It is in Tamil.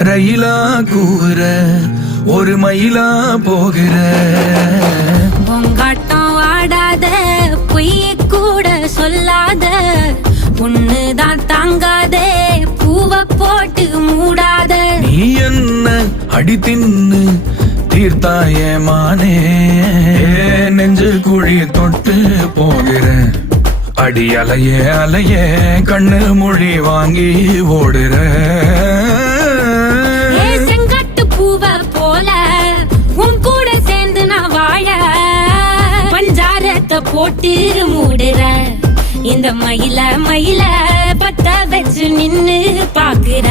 ரயிலா கூற ஒரு மயிலா போகிற பொங்காட்டம் ஆடாத பொய்ய கூட சொல்லாத பொண்ணுதான் தாங்காதே பூவ போட்டு மூடாத நீ என்ன அடி தின்னு தீர்த்தாயே மானே நெஞ்சு குழி தொட்டு போகிற அடி அலையே அலையே கண்ணு மொழி வாங்கி ஓடுற செங்காட்டு பூவ போல உன் கூட சேர்ந்து நான் வாழ பஞ்சாரத்தை போட்டு மூடுற இந்த மயில மயில பத்த வச்சு நின்னு பாக்குற